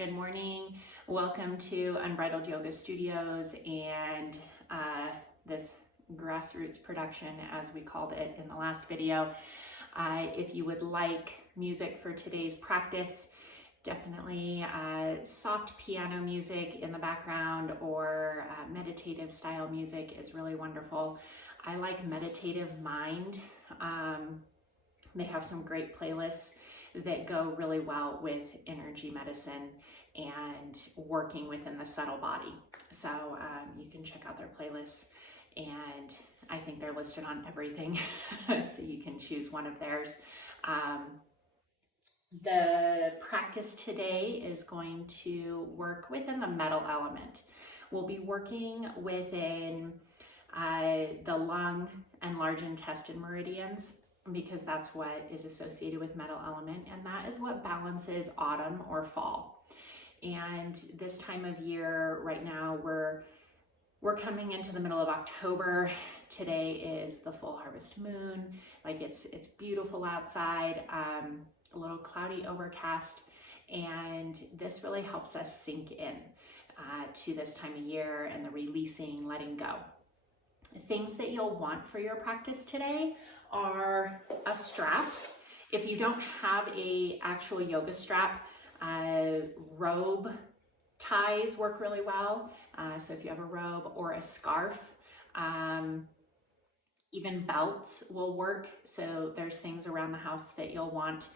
Good morning. Welcome to Unbridled Yoga Studios and this grassroots production, as we called it in the last video. If you would like music for today's practice, definitely soft piano music in the background or meditative style music is really wonderful. I like Meditative Mind. They have some great playlists that go really well with energy medicine and working within the subtle body. So you can check out their playlists, and I think they're listed on everything, so you can choose one of theirs. The practice today is going to work within the metal element. We'll be working within the lung and large intestine meridians, because that's what is associated with metal element, and that is what balances autumn or fall. And this time of year right now, we're coming into the middle of October. Today is the full harvest moon. Like it's beautiful outside, a little cloudy overcast, and this really helps us sink in to this time of year and the releasing, letting go. Things that you'll want for your practice today are a strap. If you don't have a actual yoga strap, robe ties work really well. So if you have a robe or a scarf, even belts will work. So there's things around the house that you'll want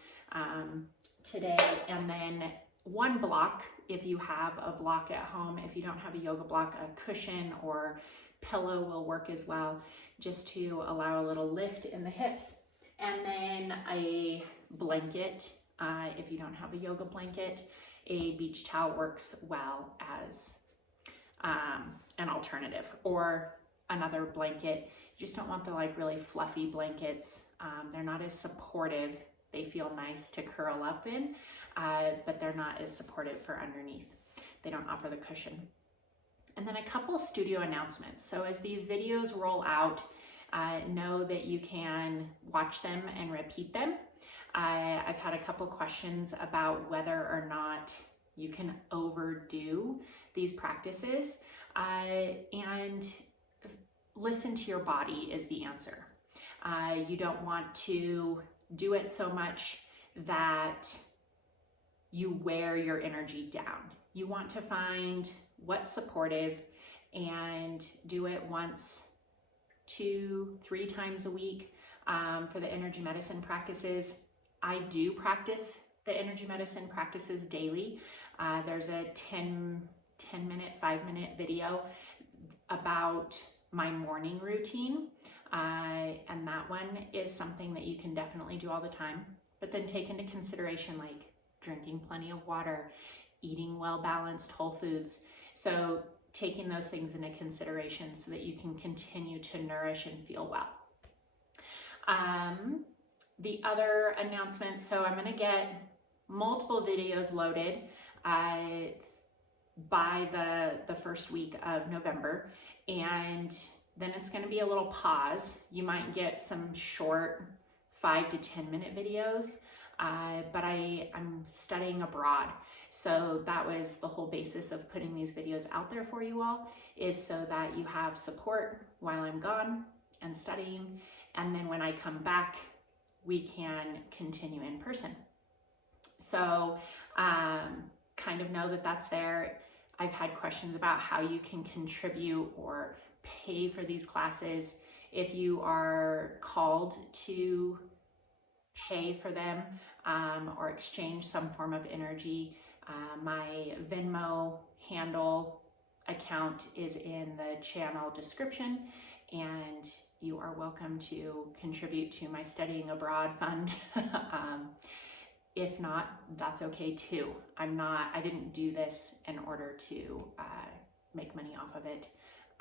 today. And then one block, if you have a block at home. If you don't have a yoga block, a cushion or pillow will work as well, just to allow a little lift in the hips. And then a blanket, if you don't have a yoga blanket, a beach towel works well as an alternative, or another blanket. You just don't want the really fluffy blankets. They're not as supportive. They feel nice to curl up in, but they're not as supportive for underneath. They don't offer the cushion. And then a couple studio announcements. So as these videos roll out, know that you can watch them and repeat them. I've had a couple questions about whether or not you can overdo these practices, and listen to your body is the answer. You don't want to do it so much that you wear your energy down. You want to find what's supportive and do it once, 2-3 times a week. For the energy medicine practices, I do practice the energy medicine practices daily. There's a 10-minute, 5-minute video about my morning routine. And that one is something that you can definitely do all the time, but then take into consideration like drinking plenty of water, eating well-balanced whole foods. So taking those things into consideration so that you can continue to nourish and feel well. The other announcement, so I'm going to get multiple videos loaded by the first week of November, and then it's going to be a little pause. You might get some short 5 to 10 minute videos, but I'm studying abroad. So that was the whole basis of putting these videos out there for you all, is so that you have support while I'm gone and studying. And then when I come back, we can continue in person. So kind of know that that's there. I've had questions about how you can contribute or pay for these classes. If you are called to pay for them or exchange some form of energy, my Venmo handle account is in the channel description, and you are welcome to contribute to my studying abroad fund. If not, that's okay too. I didn't do this in order to make money off of it.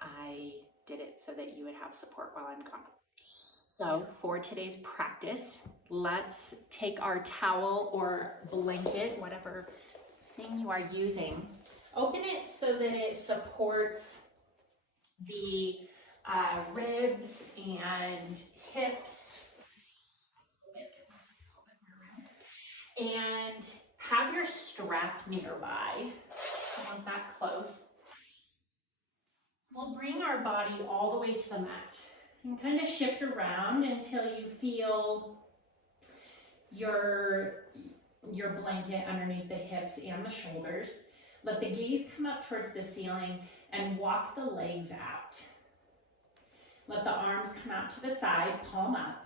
I did it so that you would have support while I'm gone. So for today's practice, let's take our towel or blanket, whatever thing you are using, open it so that it supports the ribs and hips, and Have your strap nearby. I want that close. We'll bring our body all the way to the mat and kind of shift around until you feel your blanket underneath the hips and the shoulders. Let the gaze come up towards the ceiling and walk the legs out. Let the arms come out to the side, palm up,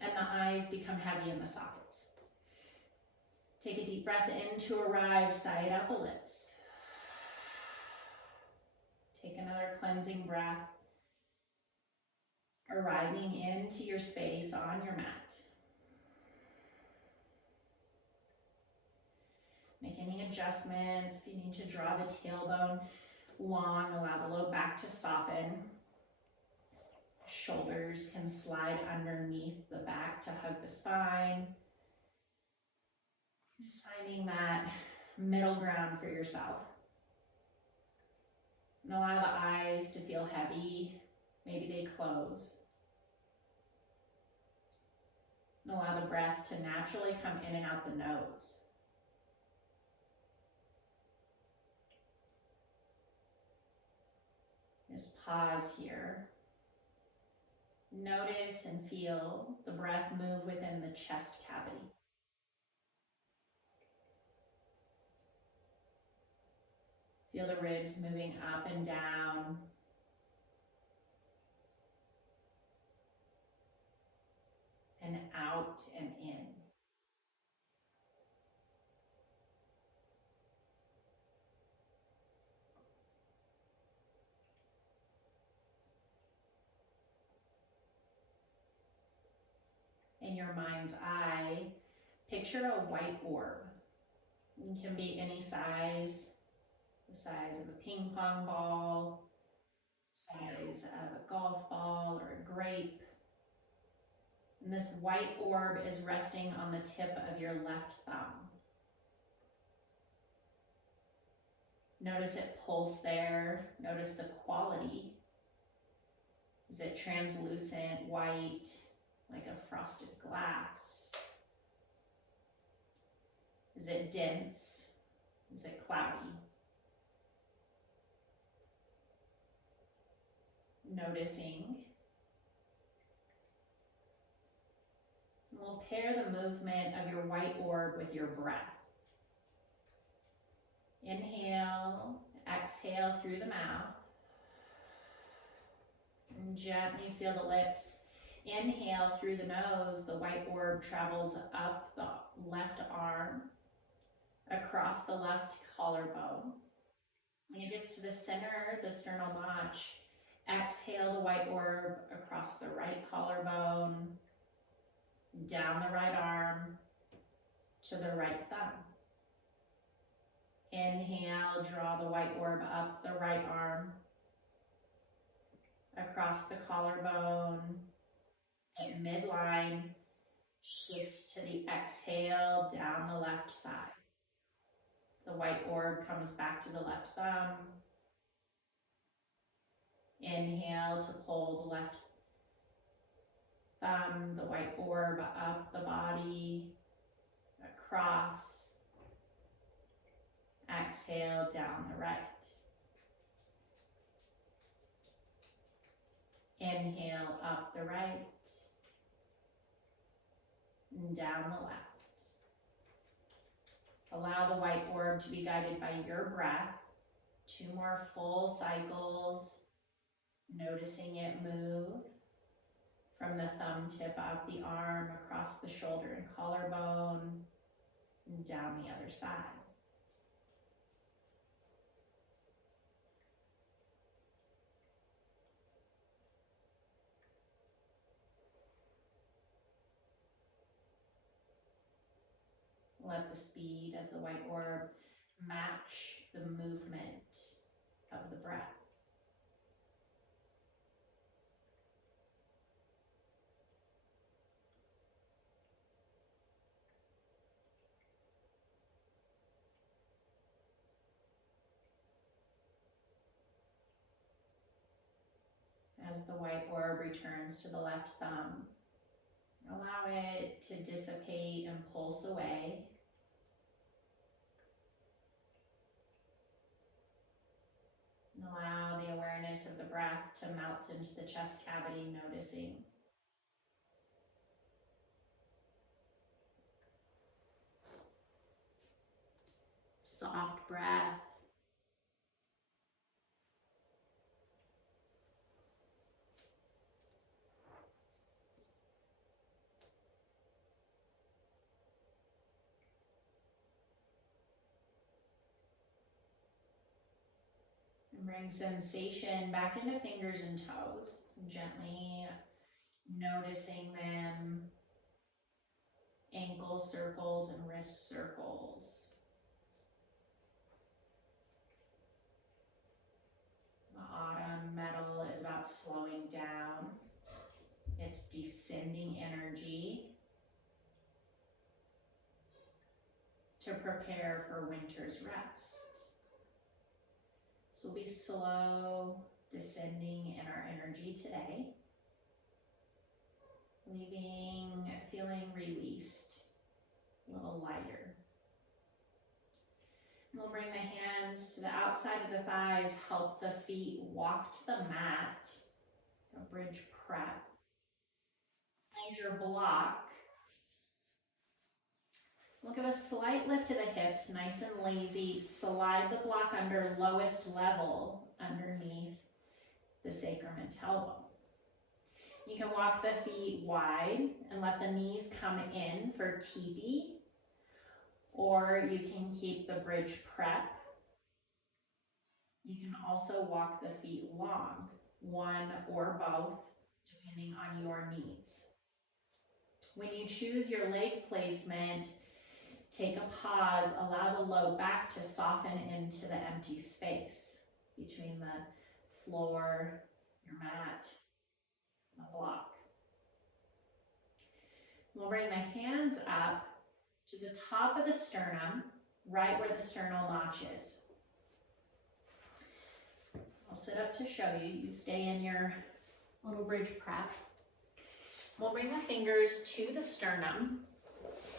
and the eyes become heavy in the sockets. Take a deep breath in to arrive, sigh it out the lips. Take another cleansing breath, arriving into your space on your mat. Make any adjustments. If you need to draw the tailbone long, allow the low back to soften. Shoulders can slide underneath the back to hug the spine. Just finding that middle ground for yourself. And allow the eyes to feel heavy. Maybe they close. And allow the breath to naturally come in and out the nose. Just pause here. Notice and feel the breath move within the chest cavity. Feel the ribs moving up and down. And out and in. In your mind's eye, picture a white orb. It can be any size, the size of a ping pong ball, size of a golf ball or a grape. And this white orb is resting on the tip of your left thumb. Notice it pulse there. Notice the quality. Is it translucent, white, like a frosted glass? Is it dense? Is it cloudy? Noticing. We'll pair the movement of your white orb with your breath. Inhale, exhale through the mouth. And gently seal the lips. Inhale through the nose, the white orb travels up the left arm, across the left collarbone. When it gets to the center, the sternal notch, exhale the white orb across the right collarbone, down the right arm, to the right thumb. Inhale, draw the white orb up the right arm, across the collarbone, at midline, shift to the exhale, down the left side. The white orb comes back to the left thumb. Inhale to pull the left thumb, the white orb up the body, across. Exhale, down the right. Inhale, up the right, and down the left. Allow the white orb to be guided by your breath. 2 more full cycles, noticing it move from the thumb tip up the arm, across the shoulder and collarbone, and down the other side. Let the speed of the white orb match the movement of the breath. As the white orb returns to the left thumb, allow it to dissipate and pulse away. back to melt into the chest cavity, noticing. Soft breath. And bring sensation back into fingers and toes, gently noticing them. Ankle circles and wrist circles. The autumn metal is about slowing down. It's descending energy to prepare for winter's rest. So we'll be slow descending in our energy today, feeling released, a little lighter. We'll bring the hands to the outside of the thighs, help the feet walk to the mat, a bridge prep. Find your block. We'll give a slight lift to the hips, nice and lazy. Slide the block under lowest level underneath the sacrum and tailbone. You can walk the feet wide and let the knees come in for teepee, or you can keep the bridge prep. You can also walk the feet long, one or both, depending on your needs. When you choose your leg placement, take a pause, allow the low back to soften into the empty space between the floor, your mat, and the block. We'll bring the hands up to the top of the sternum, right where the sternal notch is. I'll sit up to show you. You stay in your little bridge prep. We'll bring the fingers to the sternum,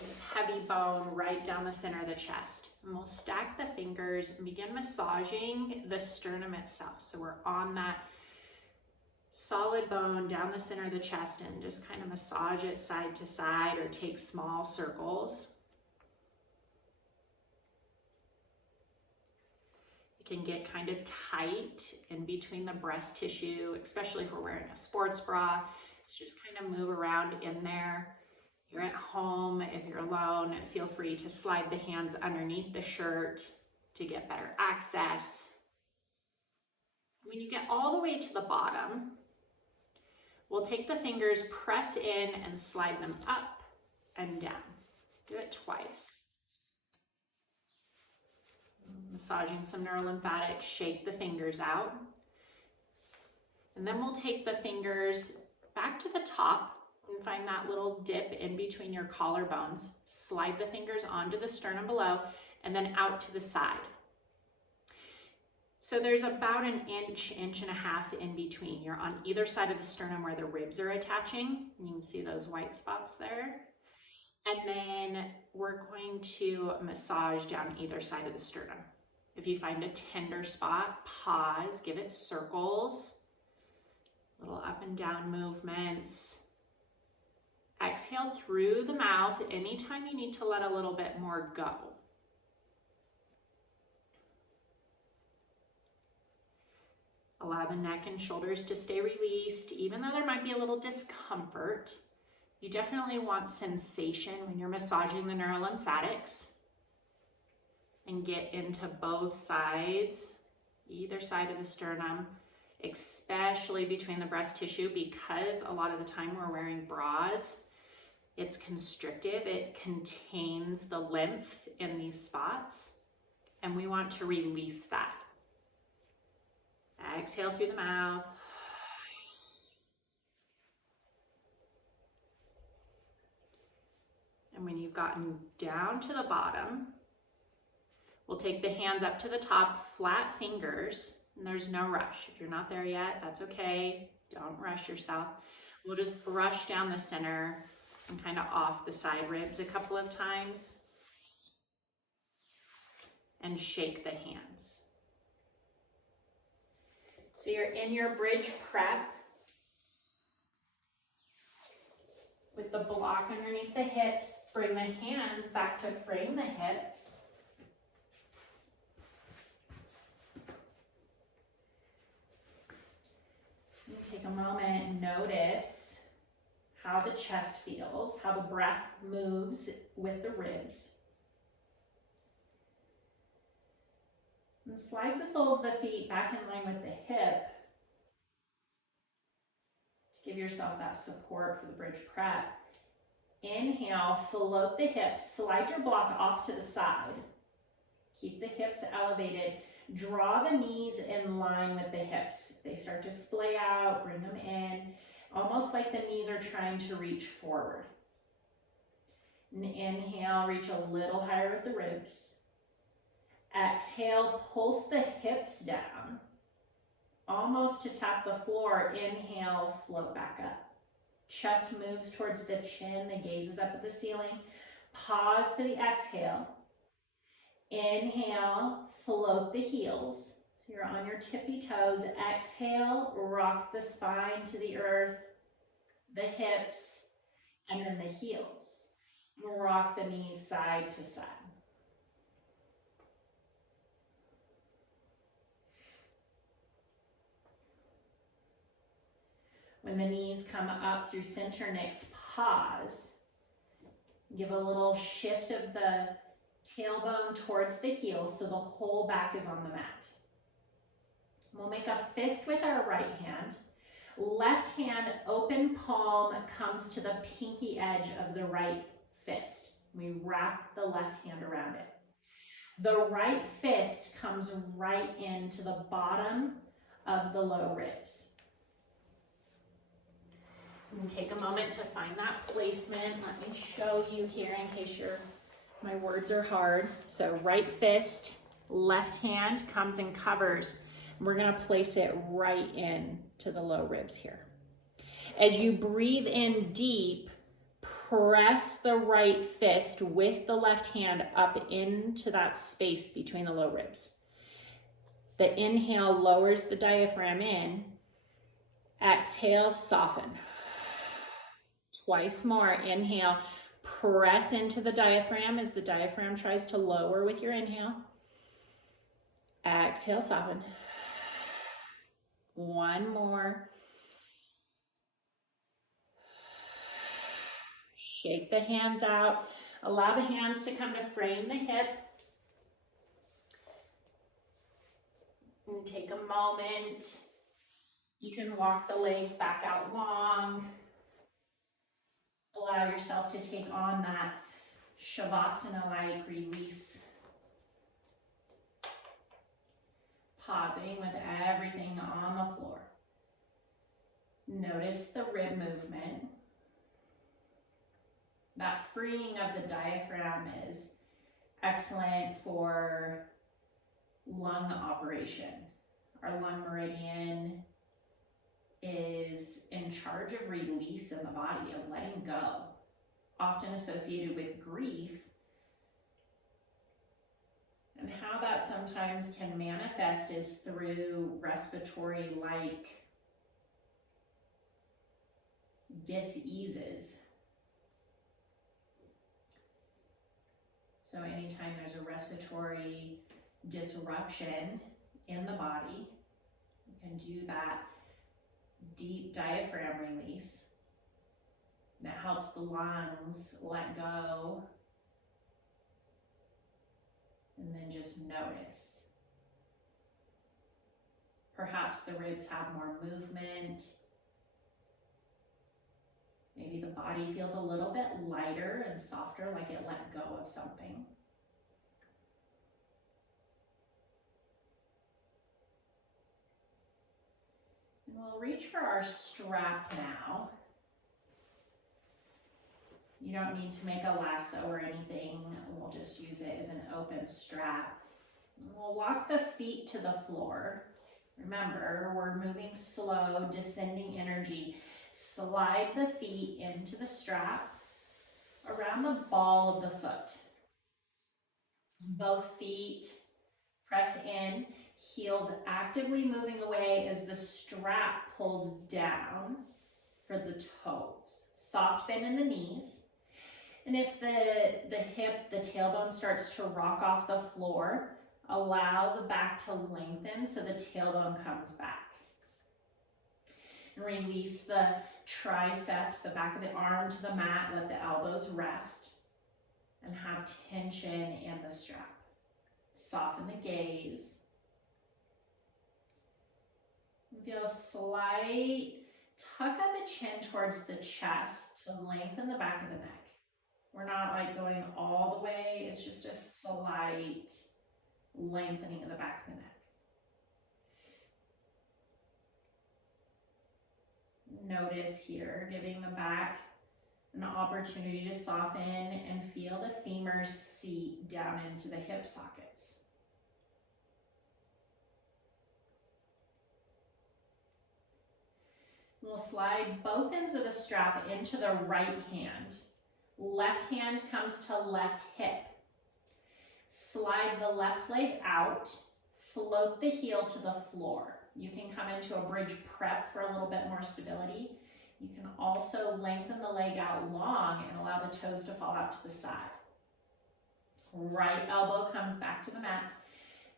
this heavy bone right down the center of the chest. And we'll stack the fingers and begin massaging the sternum itself. So we're on that solid bone down the center of the chest and just kind of massage it side to side or take small circles. It can get kind of tight in between the breast tissue, especially if we're wearing a sports bra. So just kind of move around in there. You're at home, if you're alone, feel free to slide the hands underneath the shirt to get better access. When you get all the way to the bottom, we'll take the fingers, press in, and slide them up and down. Do it twice. Massaging some neurolymphatics, shake the fingers out. And then we'll take the fingers back to the top and find that little dip in between your collarbones. Slide the fingers onto the sternum below and then out to the side. So there's about an inch, inch and a half in between. You're on either side of the sternum where the ribs are attaching. You can see those white spots there. And then we're going to massage down either side of the sternum. If you find a tender spot, pause, give it circles, little up and down movements. Exhale through the mouth anytime you need to let a little bit more go. Allow the neck and shoulders to stay released, even though there might be a little discomfort. You definitely want sensation when you're massaging the neurolymphatics. And get into both sides, either side of the sternum, especially between the breast tissue, because a lot of the time we're wearing bras. It's constrictive, it contains the lymph in these spots, and we want to release that. Exhale through the mouth. And when you've gotten down to the bottom, we'll take the hands up to the top, flat fingers, and there's no rush. If you're not there yet, that's okay. Don't rush yourself. We'll just brush down the center and kind of off the side ribs a couple of times and shake the hands. So you're in your bridge prep with the block underneath the hips. Bring the hands back to frame the hips. And take a moment and notice how the chest feels, how the breath moves with the ribs. And slide the soles of the feet back in line with the hip to give yourself that support for the bridge prep. Inhale, float the hips, slide your block off to the side. Keep the hips elevated. Draw the knees in line with the hips. If they start to splay out, bring them in, almost like the knees are trying to reach forward. And inhale, reach a little higher with the ribs. Exhale, pulse the hips down, almost to tap the floor. Inhale, float back up. Chest moves towards the chin, the gaze is up at the ceiling. Pause for the exhale. Inhale, float the heels. So you're on your tippy toes. Exhale, rock the spine to the earth, the hips, and then the heels. Rock the knees side to side. When the knees come up through center necks, pause. Give a little shift of the tailbone towards the heels so the whole back is on the mat. We'll make a fist with our right hand. Left hand, open palm comes to the pinky edge of the right fist. We wrap the left hand around it. The right fist comes right into the bottom of the low ribs. And take a moment to find that placement. Let me show you here in case my words are hard. So right fist, left hand comes and covers. We're gonna place it right in to the low ribs here. As you breathe in deep, press the right fist with the left hand up into that space between the low ribs. The inhale lowers the diaphragm in. Exhale, soften. Twice more. Inhale, press into the diaphragm as the diaphragm tries to lower with your inhale. Exhale, soften. One more. Shake the hands out. Allow the hands to come to frame the hip. And take a moment. You can walk the legs back out long. Allow yourself to take on that Shavasana-like release. Pausing with everything on the floor. Notice the rib movement. That freeing of the diaphragm is excellent for lung operation. Our lung meridian is in charge of release in the body, of letting go, often associated with grief, and how that sometimes can manifest is through respiratory-like dis-eases. So anytime there's a respiratory disruption in the body, you can do that deep diaphragm release that helps the lungs let go, and then just notice. Perhaps the ribs have more movement. Maybe the body feels a little bit lighter and softer, like it let go of something. And we'll reach for our strap now. You don't need to make a lasso or anything. We'll just use it as an open strap. And we'll walk the feet to the floor. Remember, we're moving slow, descending energy. Slide the feet into the strap around the ball of the foot. Both feet press in. Heels actively moving away as the strap pulls down for the toes. Soft bend in the knees. And if the hip, the tailbone starts to rock off the floor, allow the back to lengthen so the tailbone comes back. And release the triceps, the back of the arm to the mat, let the elbows rest, and have tension in the strap. Soften the gaze. Feel a slight tuck of the chin towards the chest to lengthen the back of the neck. We're not like going all the way, it's just a slight lengthening of the back of the neck. Notice here, giving the back an opportunity to soften and feel the femurs seat down into the hip sockets. We'll slide both ends of the strap into the right hand. Left hand comes to left hip. Slide the left leg out, float the heel to the floor. You can come into a bridge prep for a little bit more stability. You can also lengthen the leg out long and allow the toes to fall out to the side. Right elbow comes back to the mat.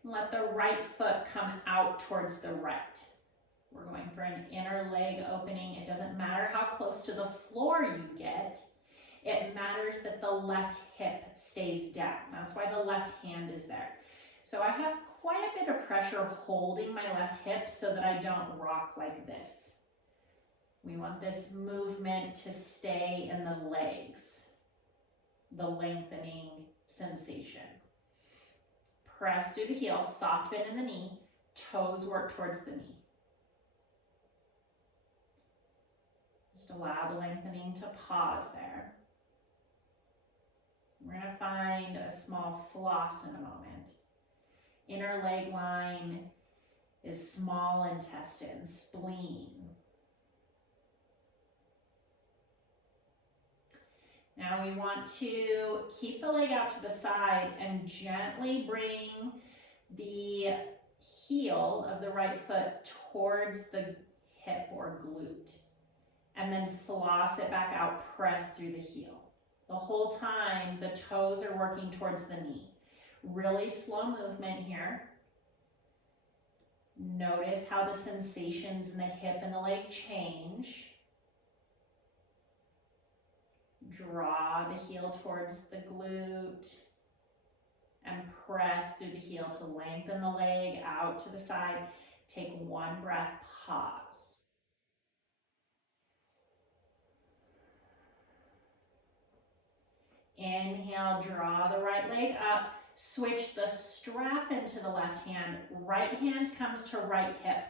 Let the right foot come out towards the right. We're going for an inner leg opening. It doesn't matter how close to the floor you get. It matters that the left hip stays down. That's why the left hand is there. So I have quite a bit of pressure holding my left hip so that I don't rock like this. We want this movement to stay in the legs, the lengthening sensation. Press through the heel, soft bend in the knee, toes work towards the knee. Just allow the lengthening to pause there. We're going to find a small floss in a moment. Inner leg line is small intestine, spleen. Now we want to keep the leg out to the side and gently bring the heel of the right foot towards the hip or glute. And then floss it back out, press through the heel. The whole time, the toes are working towards the knee. Really slow movement here. Notice how the sensations in the hip and the leg change. Draw the heel towards the glute and press through the heel to lengthen the leg out to the side. Take one breath, pause. Inhale, draw the right leg up, switch the strap into the left hand. Right hand comes to right hip.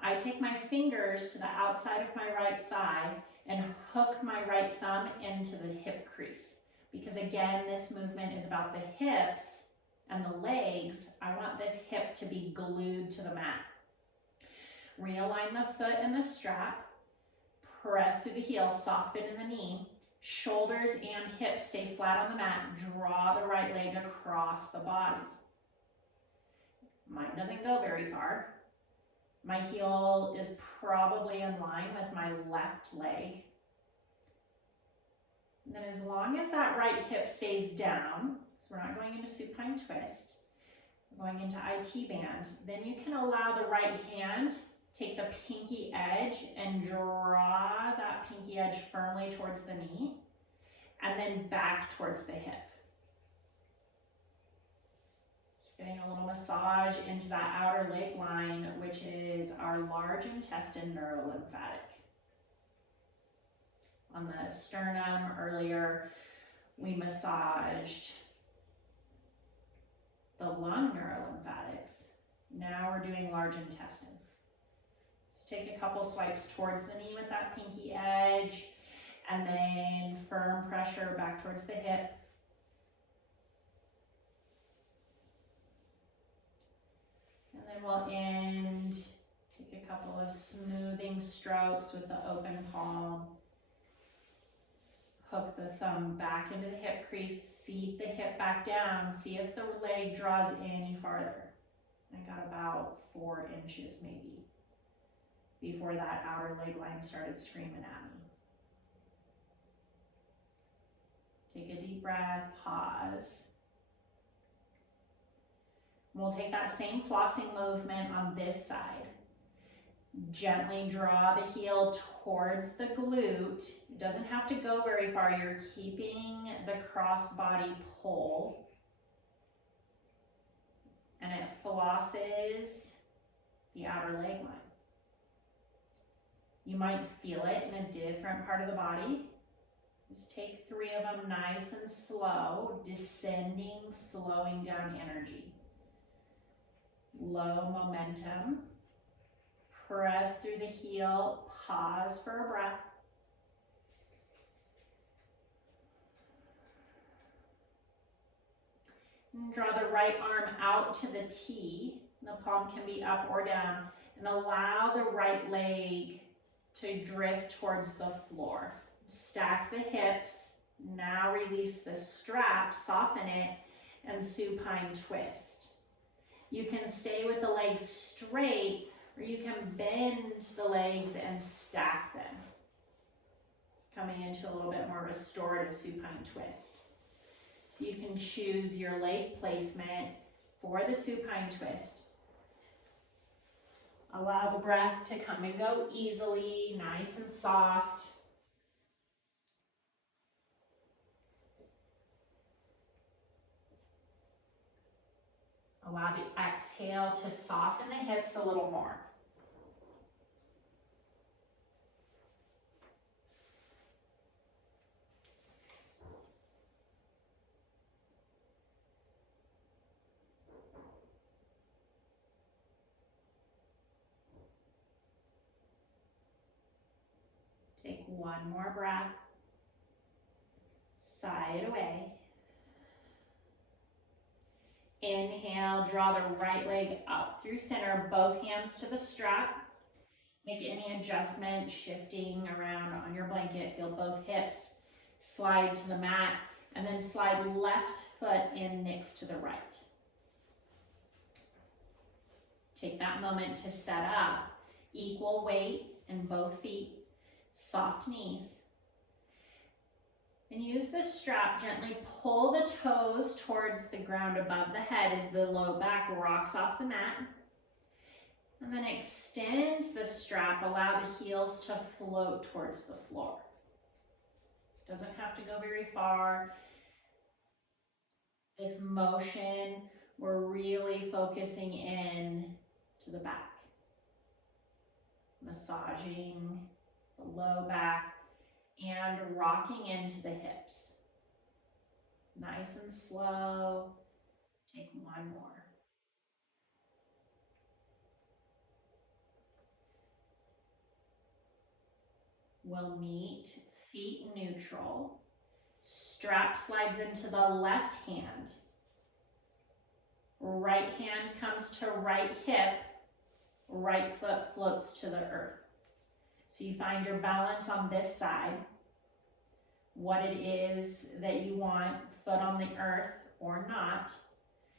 I take my fingers to the outside of my right thigh and hook my right thumb into the hip crease. Because again, this movement is about the hips and the legs. I want this hip to be glued to the mat. Realign the foot and the strap. Press through the heel, soft bend in the knee. Shoulders and hips stay flat on the mat. Draw the right leg across the body. Mine doesn't go very far. My heel is probably in line with my left leg. And then as long as that right hip stays down, so we're not going into supine twist, we're going into IT band, then you can allow the right hand, take the pinky edge and draw that pinky edge firmly towards the knee and then back towards the hip. Getting a little massage into that outer leg line, which is our large intestine neurolymphatic. On the sternum earlier, we massaged the lung neurolymphatics. Now we're doing large intestine. Just take a couple swipes towards the knee with that pinky edge, and then firm pressure back towards the hip. And then we'll end, take a couple of smoothing strokes with the open palm. Hook the thumb back into the hip crease, seat the hip back down, see if the leg draws any farther. I got about 4 inches maybe before that outer leg line started screaming at me. Take a deep breath, pause. We'll take that same flossing movement on this side. Gently draw the heel towards the glute. It doesn't have to go very far. You're keeping the crossbody pull. And it flosses the outer leg line. You might feel it in a different part of the body. Just take 3 of them nice and slow, descending, slowing down energy. Low momentum. Press through the heel, pause for a breath. And draw the right arm out to the T. The palm can be up or down. And allow the right leg to drift towards the floor. Stack the hips. Now release the strap, soften it, and supine twist. You can stay with the legs straight, or you can bend the legs and stack them. Coming into a little bit more restorative supine twist. So you can choose your leg placement for the supine twist. Allow the breath to come and go easily, nice and soft. Allow the exhale to soften the hips a little more. Take one more breath. Sigh it away. Inhale, draw the right leg up through center, both hands to the strap. Make any adjustment, shifting around on your blanket. Feel both hips slide to the mat, and then slide left foot in next to the right. Take that moment to set up. Equal weight in both feet, soft knees. And use the strap, gently pull the toes towards the ground above the head as the low back rocks off the mat. And then extend the strap, allow the heels to float towards the floor. Doesn't have to go very far. This motion, we're really focusing in to the back. Massaging the low back and rocking into the hips. Nice and slow. Take one more. We'll meet feet neutral. Strap slides into the left hand. Right hand comes to right hip. Right foot floats to the earth. So you find your balance on this side, what it is that you want, foot on the earth or not.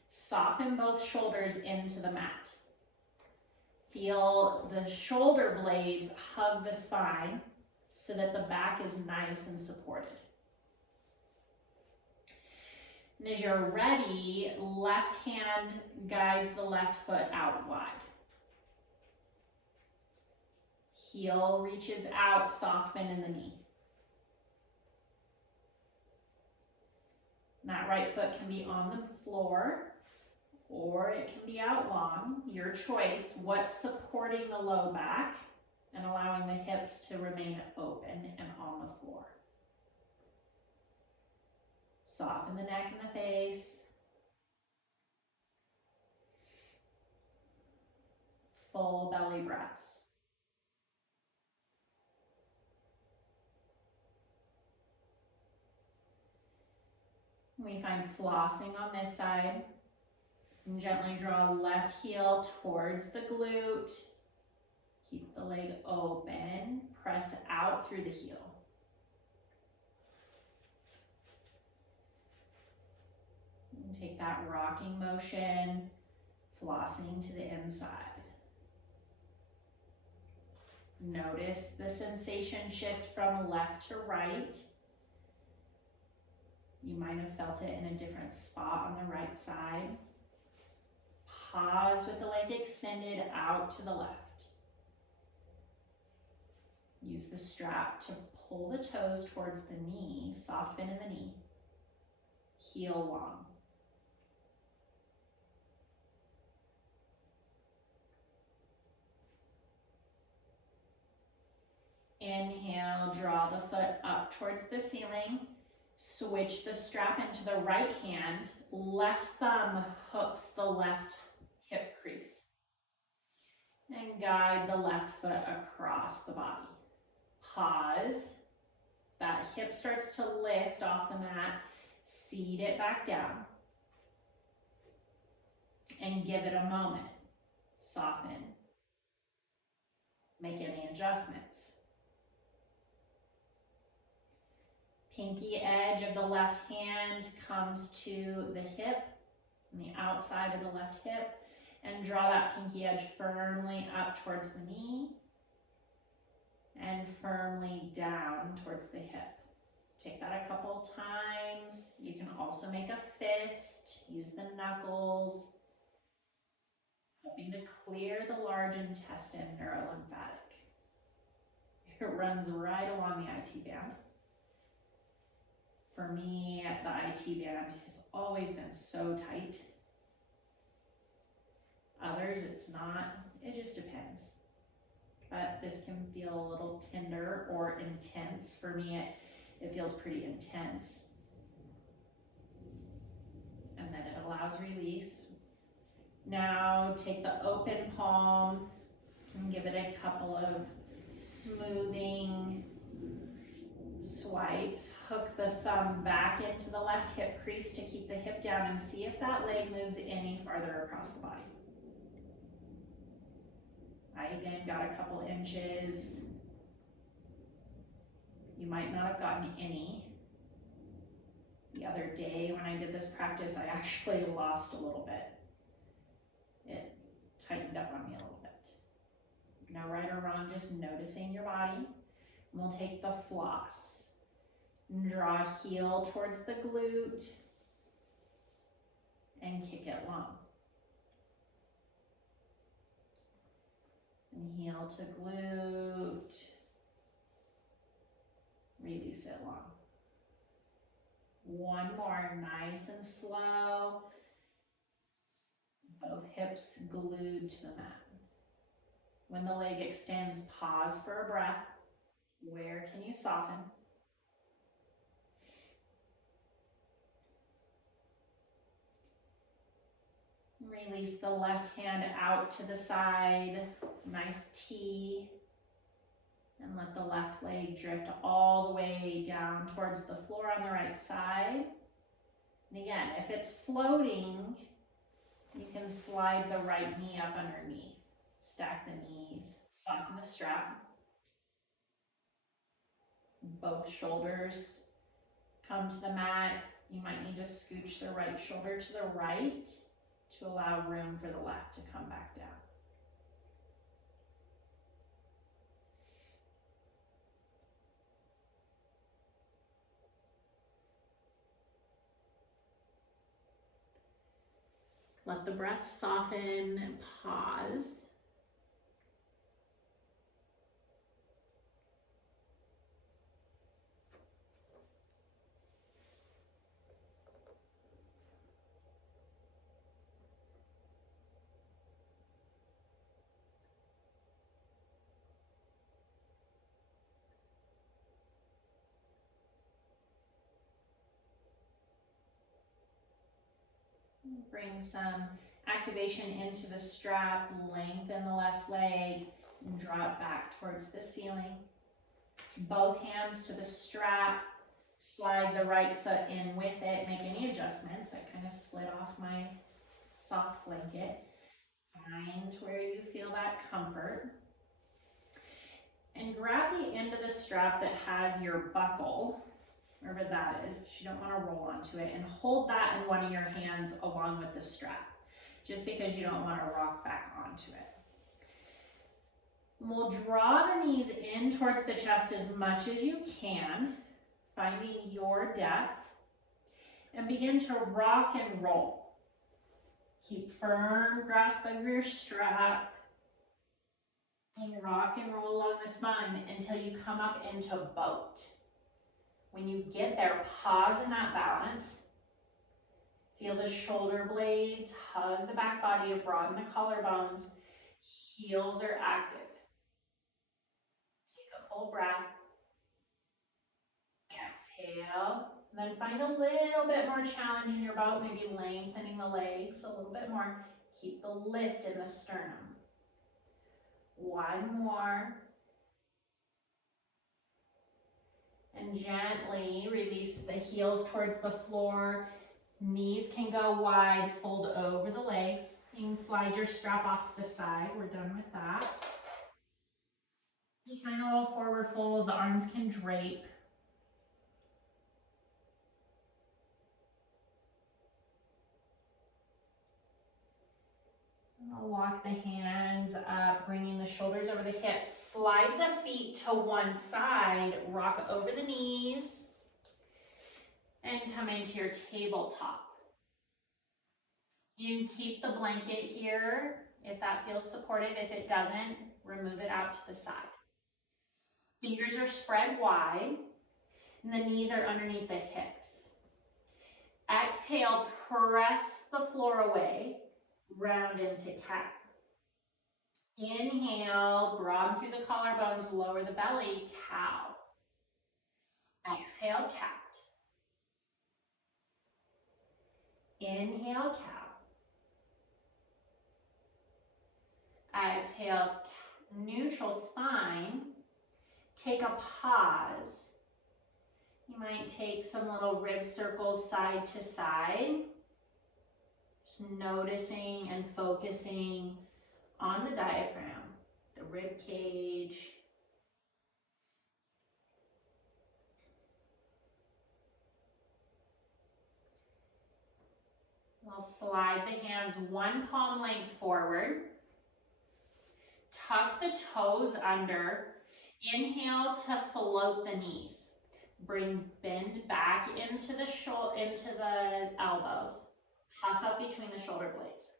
Soften both shoulders into the mat. Feel the shoulder blades hug the spine so that the back is nice and supported. And as you're ready, left hand guides the left foot out wide. Heel reaches out, soft bend in the knee. And that right foot can be on the floor or it can be out long, your choice. What's supporting the low back and allowing the hips to remain open and on the floor. Soften the neck and the face. Full belly breaths. We find flossing on this side. And gently draw left heel towards the glute. Keep the leg open. Press out through the heel. And take that rocking motion flossing to the inside. Notice the sensation shift from left to right. You might have felt it in a different spot on the right side. Pause with the leg extended out to the left. Use the strap to pull the toes towards the knee, soft bend in the knee. Heel long. Inhale, draw the foot up towards the ceiling. Switch the strap into the right hand. Left thumb hooks the left hip crease. And guide the left foot across the body. Pause. That hip starts to lift off the mat. Seat it back down. And give it a moment. Soften. Make any adjustments. Pinky edge of the left hand comes to the hip, on the outside of the left hip, and draw that pinky edge firmly up towards the knee and firmly down towards the hip. Take that a couple times. You can also make a fist, use the knuckles, helping to clear the large intestine, neurolymphatic. It runs right along the IT band. For me, the IT band has always been so tight. Others, it's not. It just depends. But this can feel a little tender or intense. For me, it feels pretty intense. And then it allows release. Now take the open palm and give it a couple of smoothing swipes. Hook the thumb back into the left hip crease to keep the hip down and see if that leg moves any farther across the body. I again got a couple inches. You might not have gotten any. The other day when I did this practice, I actually lost a little bit. It tightened up on me a little bit. No right or wrong, just noticing your body. And we'll take the floss. Draw heel towards the glute and kick it long. And heel to glute. Release it long. One more, nice and slow. Both hips glued to the mat. When the leg extends, pause for a breath. Where can you soften? Release the left hand out to the side, nice T, and let the left leg drift all the way down towards the floor on the right side. And again, if it's floating, you can slide the right knee up underneath. Stack the knees, soften the strap. Both shoulders come to the mat. You might need to scooch the right shoulder to the right to allow room for the left to come back down. Let the breath soften, pause. Bring some activation into the strap, lengthen the left leg, and draw it back towards the ceiling. Both hands to the strap, slide the right foot in with it, make any adjustments. I kind of slid off my soft blanket. Find where you feel that comfort. And grab the end of the strap that has your buckle, wherever that is, because you don't want to roll onto it, and hold that in one of your hands along with the strap. just because you don't want to rock back onto it. We'll draw the knees in towards the chest as much as you can, finding your depth, and begin to rock and roll. Keep firm grasp of your strap and rock and roll along the spine until you come up into boat. When you get there, pause in that balance. Feel the shoulder blades hug the back body, broaden the collarbones. Heels are active. Take a full breath. Exhale. Then find a little bit more challenge in your boat, maybe lengthening the legs a little bit more. Keep the lift in the sternum. One more. And gently release the heels towards the floor. Knees can go wide, fold over the legs. You can slide your strap off to the side. We're done with that. Just find a little forward fold. The arms can drape. I'll walk the hands up, bringing the shoulders over the hips. Slide the feet to one side, rock over the knees, and come into your tabletop. You can keep the blanket here if that feels supportive. If it doesn't, remove it out to the side. Fingers are spread wide, and the knees are underneath the hips. Exhale, press the floor away. Round into cat. Inhale, broaden through the collarbones, lower the belly, cow. Exhale, cat. Inhale, cow. Exhale, neutral spine. Take a pause. You might take some little rib circles side to side. Just noticing and focusing on the diaphragm, the rib cage. We'll slide the hands one palm length forward. Tuck the toes under. Inhale to float the knees. Bend back into the elbows. Puff up between the shoulder blades.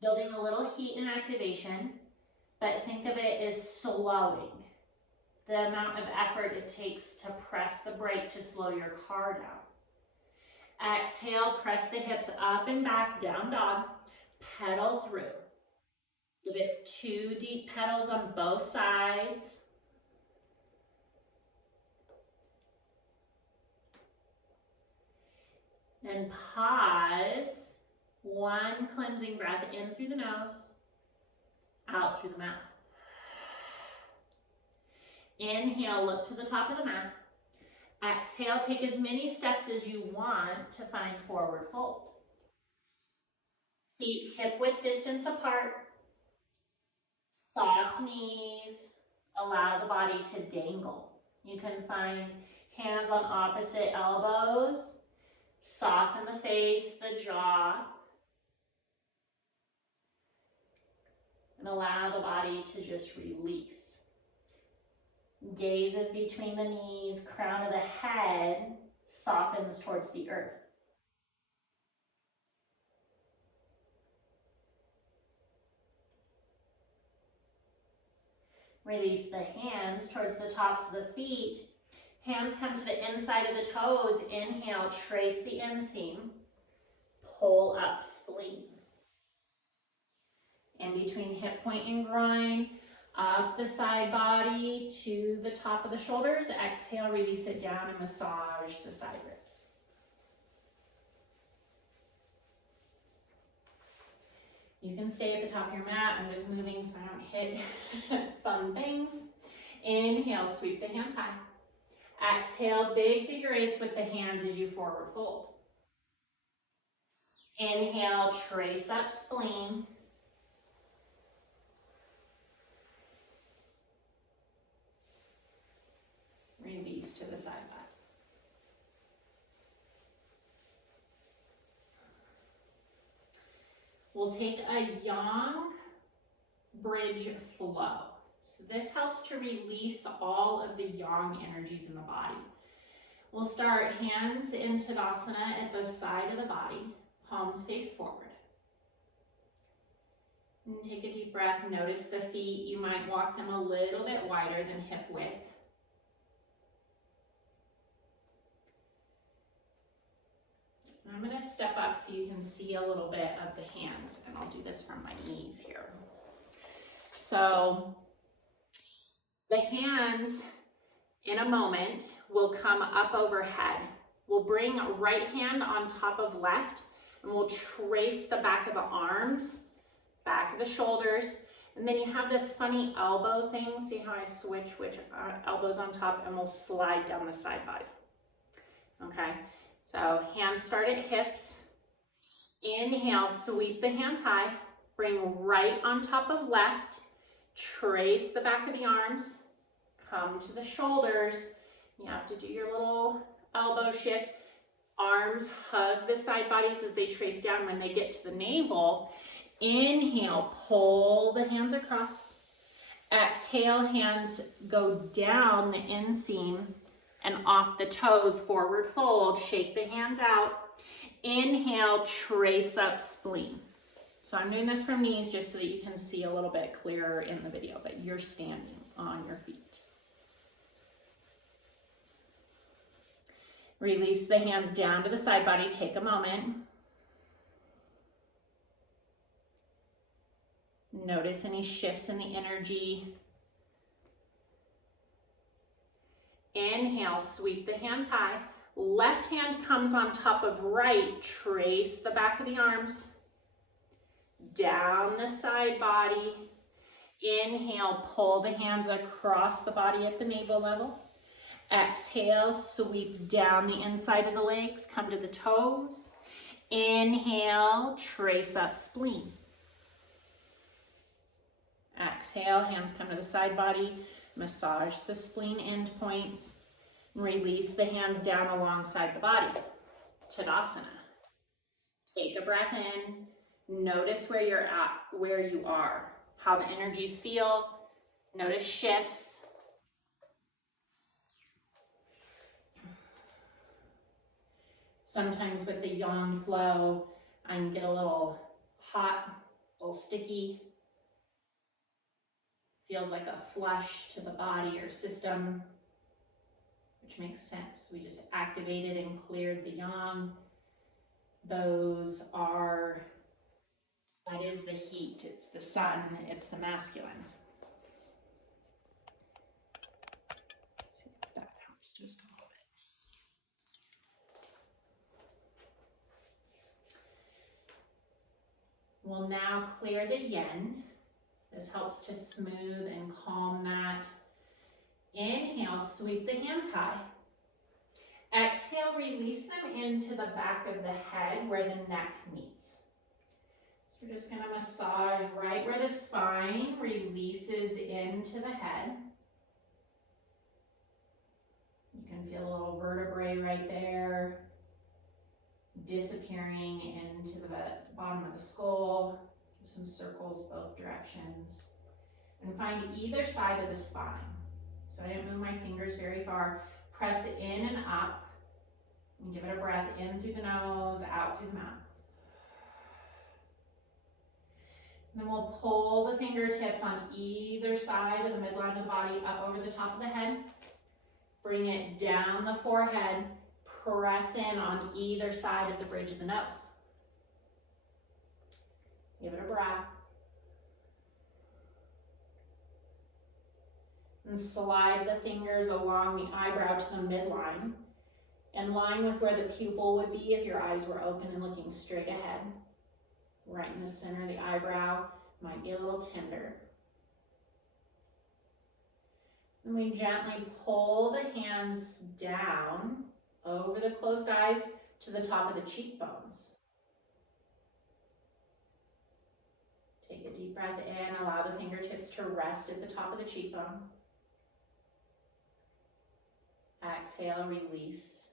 Building a little heat and activation, but think of it as slowing. The amount of effort it takes to press the brake to slow your car down. Exhale, press the hips up and back, down dog. Pedal through. Give it 2 deep pedals on both sides. And pause, 1 cleansing breath in through the nose, out through the mouth. Inhale, look to the top of the mat. Exhale, take as many steps as you want to find forward fold. Feet hip width distance apart. Soft knees, allow the body to dangle. You can find hands on opposite elbows. Soften the face, the jaw, and allow the body to just release. Gaze is between the knees, crown of the head softens towards the earth. Release the hands towards the tops of the feet. Hands come to the inside of the toes. Inhale, trace the inseam. Pull up spleen. In between hip point and groin, up the side body to the top of the shoulders. Exhale, release it down and massage the side ribs. You can stay at the top of your mat. I'm just moving so I don't hit fun things. Inhale, sweep the hands high. Exhale, big figure eights with the hands as you forward fold. Inhale, trace up spleen. Release to the side body. we'll take a yang bridge flow. So this helps to release all of the yang energies in the body. We'll start hands in Tadasana at the side of the body, palms face forward. And take a deep breath. Notice the feet. You might walk them a little bit wider than hip width. I'm going to step up so you can see a little bit of the hands, and I'll do this from my knees here. So the hands in a moment will come up overhead. We'll bring right hand on top of left, and we'll trace the back of the arms, back of the shoulders, and then you have this funny elbow thing. See how I switch which elbows on top, and we'll slide down the side body. Okay, so hands start at hips. Inhale, sweep the hands high, bring right on top of left, trace the back of the arms, come to the shoulders. You have to do your little elbow shift. Arms hug the side bodies as they trace down. When they get to the navel, inhale, pull the hands across. Exhale, hands go down the inseam and off the toes, forward fold, shake the hands out. Inhale, trace up spleen. So I'm doing this from knees just so that you can see a little bit clearer in the video, but you're standing on your feet. Release the hands down to the side body, take a moment. Notice any shifts in the energy. Inhale, sweep the hands high. Left hand comes on top of right, trace the back of the arms. Down the side body. Inhale, pull the hands across the body at the navel level. Exhale, sweep down the inside of the legs, come to the toes. Inhale, trace up spleen. Exhale, hands come to the side body, massage the spleen end points, and release the hands down alongside the body. Tadasana. Take a breath in, notice where you're at, where you are, how the energies feel, notice shifts. Sometimes with the yang flow, I can get a little hot, a little sticky. Feels like a flush to the body or system, which makes sense. We just activated and cleared the yang. Those are, that is the heat, it's the sun, it's the masculine. Let's see if that helps just a little bit. We'll now clear the yin. This helps to smooth and calm that. Inhale, sweep the hands high. Exhale, release them into the back of the head where the neck meets. So we're just going to massage right where the spine releases into the head. You can feel a little vertebrae right there, disappearing into the bottom of the skull. Do some circles both directions. And find either side of the spine. So I didn't move my fingers very far. Press it in and up. And give it a breath in through the nose, out through the mouth. And then we'll pull the fingertips on either side of the midline of the body up over the top of the head. Bring it down the forehead. Press in on either side of the bridge of the nose. Give it a breath. And slide the fingers along the eyebrow to the midline, in line with where the pupil would be if your eyes were open and looking straight ahead. Right in the center of the eyebrow, might be a little tender. And we gently pull the hands down over the closed eyes to the top of the cheekbones. Take a deep breath in, allow the fingertips to rest at the top of the cheekbone. Exhale, release.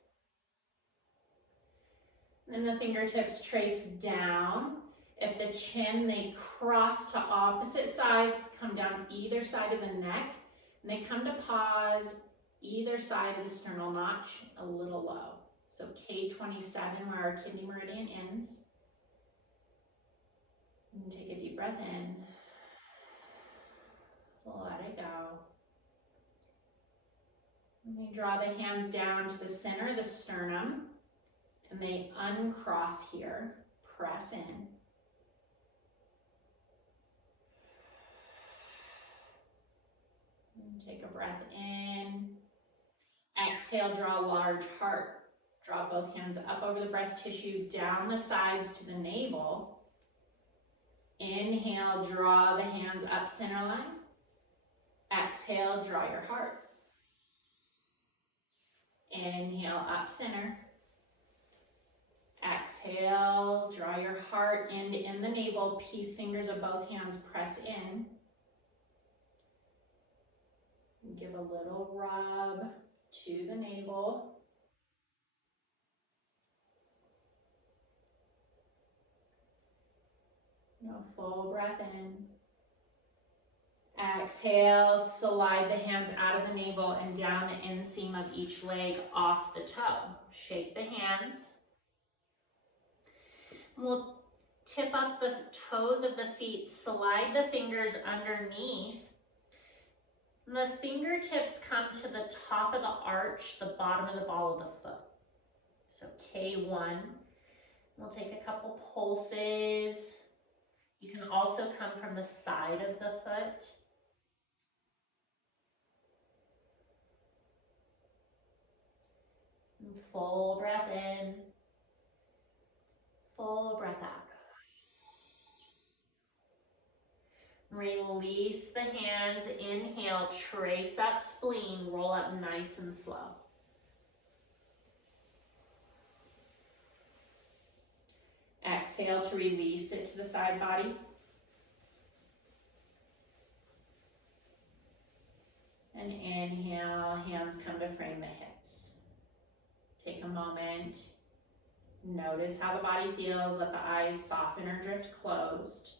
And then the fingertips trace down At the chin, they cross to opposite sides, come down either side of the neck, and they come to pause either side of the sternal notch a little low. So K27, where our kidney meridian ends. And take a deep breath in. Let it go. And we draw the hands down to the center of the sternum, and they uncross here. Press in. And take a breath in. Exhale, draw a large heart. Draw both hands up over the breast tissue, down the sides to the navel. Inhale, draw the hands up center line. Exhale, draw your heart. Inhale, up center. Exhale, draw your heart in the navel. Peace fingers of both hands press in. Give a little rub to the navel. A full breath in. Exhale, slide the hands out of the navel and down the inseam of each leg off the toe. Shake the hands. We'll tip up the toes of the feet, slide the fingers underneath. The fingertips come to the top of the arch, the bottom of the ball of the foot. So K1. We'll take a couple pulses. You can also come from the side of the foot. And full breath in, full breath out. Release the hands, inhale, trace up spleen, roll up nice and slow. Exhale to release it to the side body. And inhale, hands come to frame the hips. Take a moment, notice how the body feels, let the eyes soften or drift closed.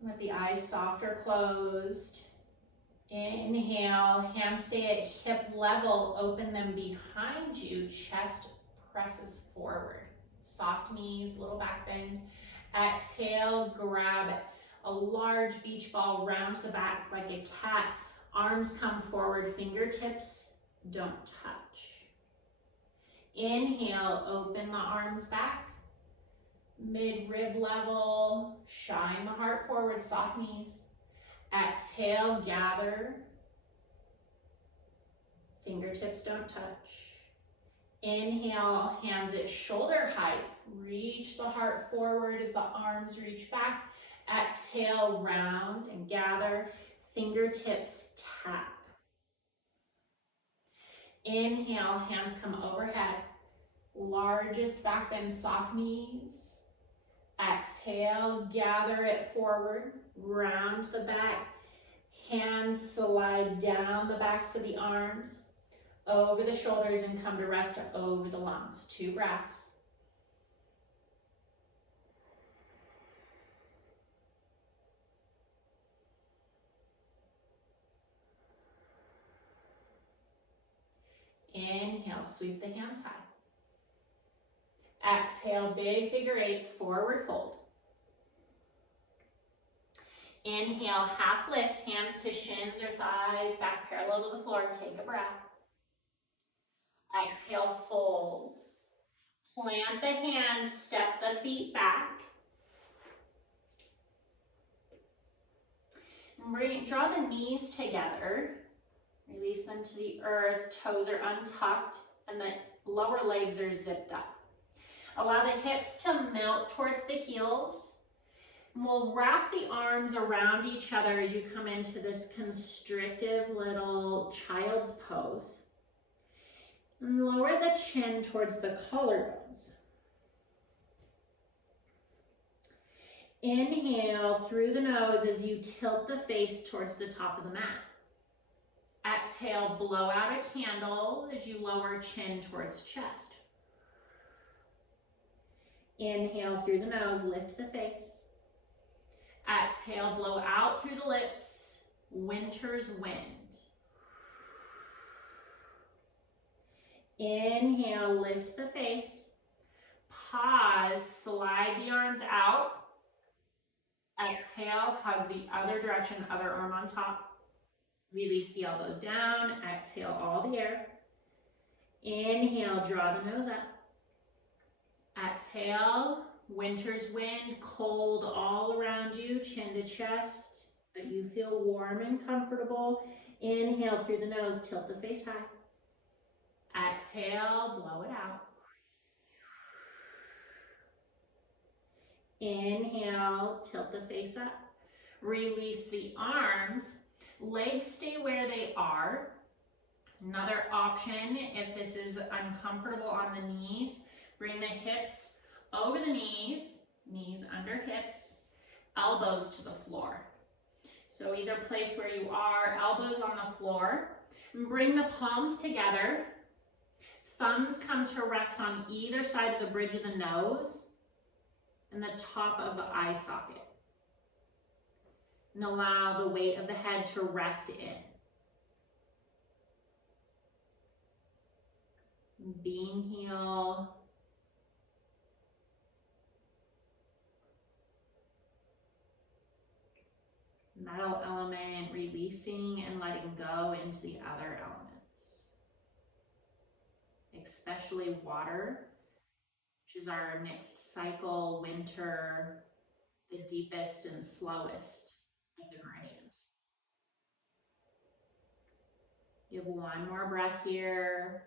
With the eyes soft or closed, inhale, hands stay at hip level, open them behind you, chest presses forward. Soft knees, little back bend. Exhale, grab a large beach ball round the back like a cat. Arms come forward, fingertips don't touch. Inhale, open the arms back. Mid-rib level, shine the heart forward, soft knees. Exhale, gather. Fingertips don't touch. Inhale, hands at shoulder height. Reach the heart forward as the arms reach back. Exhale, round and gather. Fingertips tap. Inhale, hands come overhead. Largest back bend, soft knees. Exhale, gather it forward, round the back. Hands slide down the backs of the arms, over the shoulders, and come to rest over the lungs. 2 breaths. Inhale, sweep the hands high. Exhale, big figure eights, forward fold. Inhale, half lift, hands to shins or thighs, back parallel to the floor. Take a breath. Exhale, fold. Plant the hands, step the feet back. Draw the knees together. Release them to the earth. Toes are untucked and the lower legs are zipped up. Allow the hips to melt towards the heels. We'll wrap the arms around each other as you come into this constrictive little child's pose. And lower the chin towards the collarbones. Inhale through the nose as you tilt the face towards the top of the mat. Exhale, blow out a candle as you lower chin towards chest. Inhale through the nose, lift the face. Exhale, blow out through the lips, winter's wind. Inhale, lift the face. Pause, slide the arms out. Exhale, hug the other direction, other arm on top. Release the elbows down. Exhale all the air. Inhale, draw the nose up. Exhale, winter's wind, cold all around you, chin to chest, but you feel warm and comfortable. Inhale through the nose, tilt the face high. Exhale, blow it out. Inhale, tilt the face up. Release the arms. Legs stay where they are. Another option, if this is uncomfortable on the knees, bring the hips over the knees, knees under hips, elbows to the floor. So either place where you are, elbows on the floor, and bring the palms together. Thumbs come to rest on either side of the bridge of the nose and the top of the eye socket. And allow the weight of the head to rest in. Bean heel. Metal element, releasing and letting go into the other elements. Especially water, which is our next cycle, winter, the deepest and slowest of the meridians. Give one more breath here.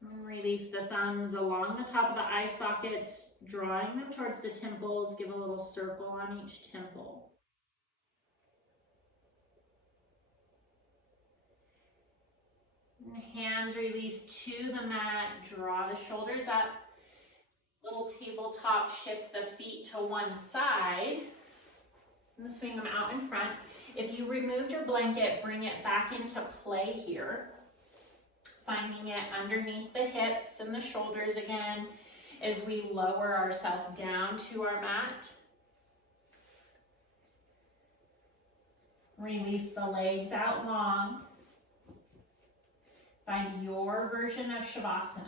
And release the thumbs along the top of the eye sockets, drawing them towards the temples. Give a little circle on each temple. And hands release to the mat. Draw the shoulders up. Little tabletop, shift the feet to one side. And swing them out in front. If you removed your blanket, bring it back into play here. Finding it underneath the hips and the shoulders again as we lower ourselves down to our mat. Release the legs out long. Find your version of Shavasana.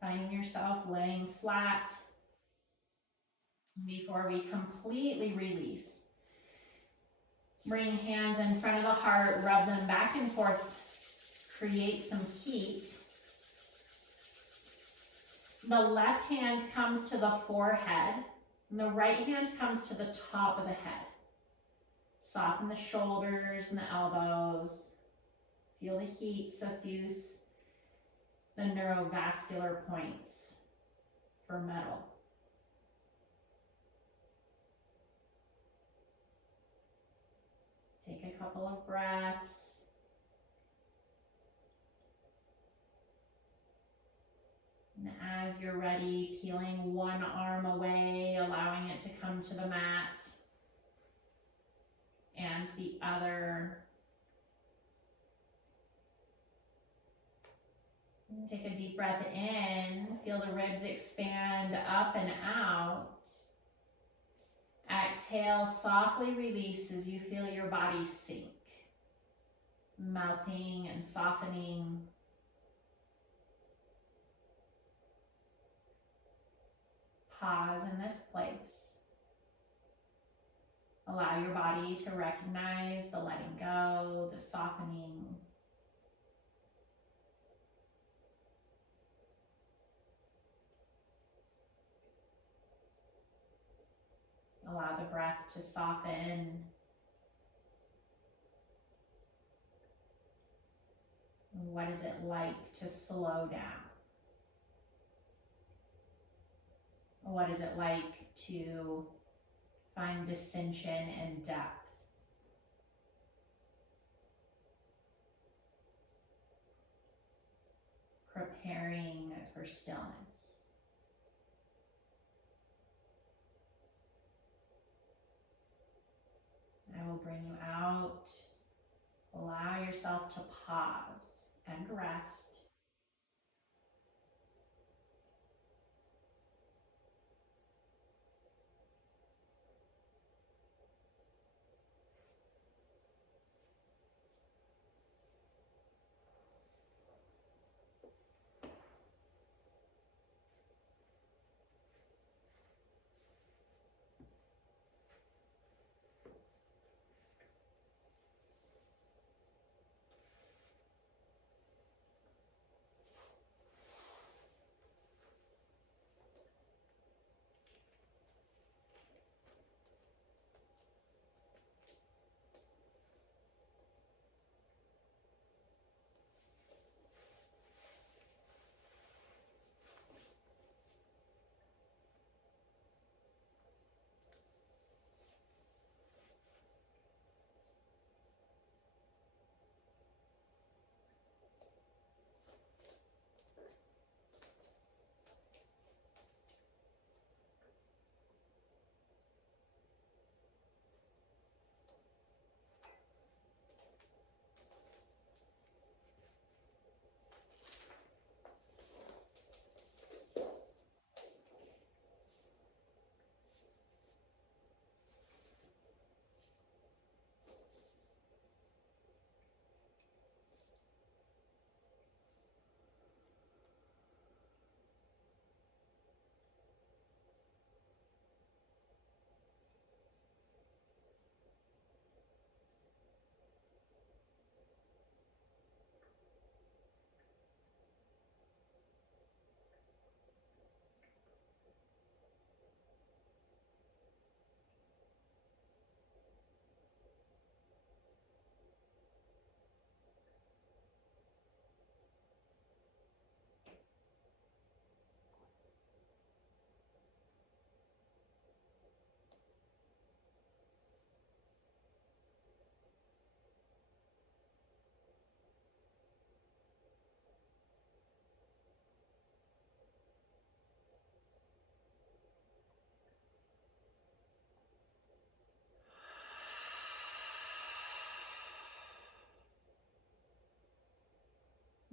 Finding yourself laying flat before we completely release. Bring hands in front of the heart, rub them back and forth, create some heat. The left hand comes to the forehead, and the right hand comes to the top of the head. Soften the shoulders and the elbows. Feel the heat suffuse the neurovascular points for metal. Take a couple of breaths. And as you're ready, peeling one arm away, allowing it to come to the mat. And the other. And take a deep breath in. Feel the ribs expand up and out. Exhale, softly release as you feel your body sink, melting and softening. Pause in this place. Allow your body to recognize the letting go, the softening. Allow the breath to soften. What is it like to slow down? What is it like to find dissension and depth? Preparing for stillness. I will bring you out. Allow yourself to pause and rest.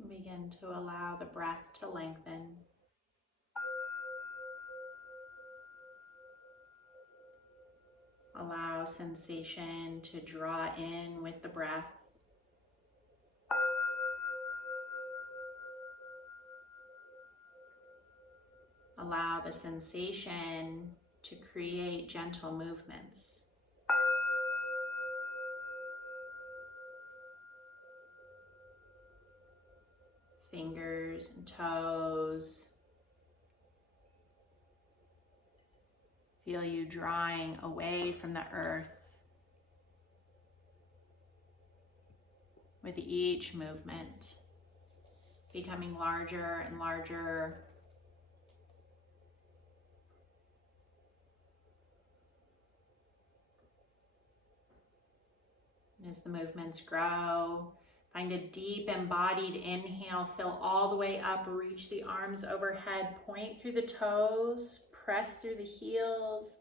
Begin to allow the breath to lengthen. Allow sensation to draw in with the breath. Allow the sensation to create gentle movements. Fingers and toes. Feel you drawing away from the earth with each movement, becoming larger and larger. And as the movements grow, find a deep embodied inhale, fill all the way up, reach the arms overhead, point through the toes, press through the heels.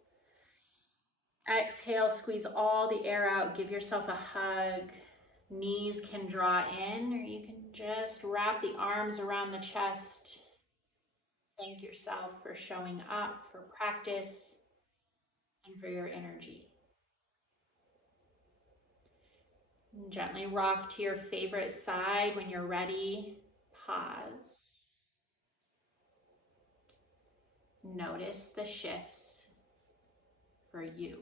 Exhale, squeeze all the air out, give yourself a hug. Knees can draw in, or you can just wrap the arms around the chest. Thank yourself for showing up, for practice, and for your energy. And gently rock to your favorite side. When you're ready, pause. Notice the shifts for you.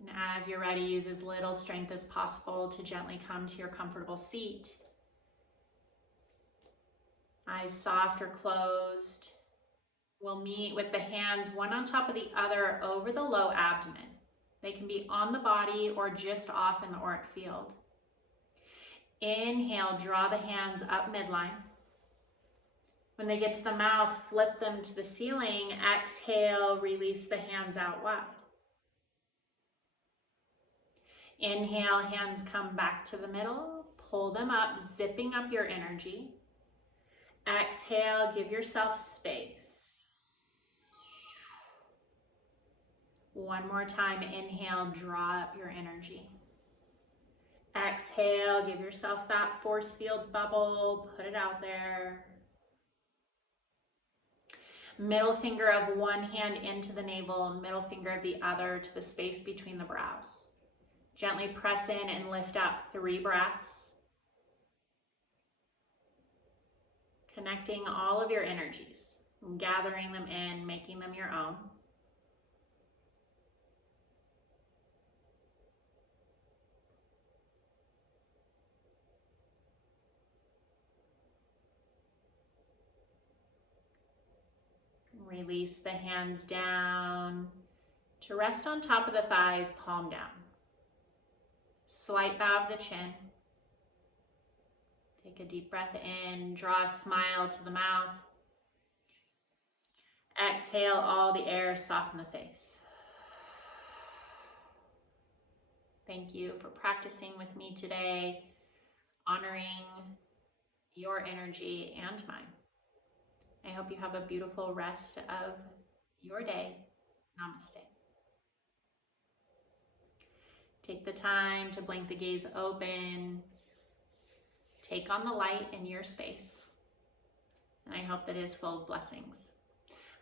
And as you're ready, use as little strength as possible to gently come to your comfortable seat. Eyes soft or closed. We'll meet with the hands one on top of the other over the low abdomen. They can be on the body or just off in the auric field. Inhale, draw the hands up midline. When they get to the mouth, flip them to the ceiling. Exhale, release the hands out wide. Inhale, hands come back to the middle. Pull them up, zipping up your energy. Exhale, give yourself space. One more time, inhale, draw up your energy. Exhale, give yourself that force field bubble, put it out there. Middle finger of one hand into the navel, middle finger of the other to the space between the brows. Gently press in and lift up 3 breaths. Connecting all of your energies, gathering them in, making them your own. Release the hands down to rest on top of the thighs, palm down. Slight bow of the chin. Take a deep breath in, draw a smile to the mouth. Exhale all the air, soften the face. Thank you for practicing with me today, honoring your energy and mine. I hope you have a beautiful rest of your day. Namaste. Take the time to blink the gaze open. Take on the light in your space. And I hope that it is full of blessings.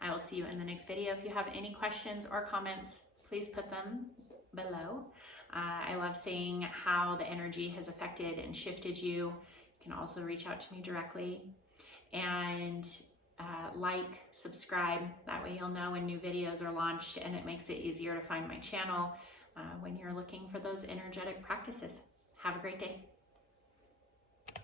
I will see you in the next video. If you have any questions or comments, please put them below. I love seeing how the energy has affected and shifted you. You can also reach out to me directly. And like, subscribe. That way you'll know when new videos are launched, and it makes it easier to find my channel when you're looking for those energetic practices. Have a great day.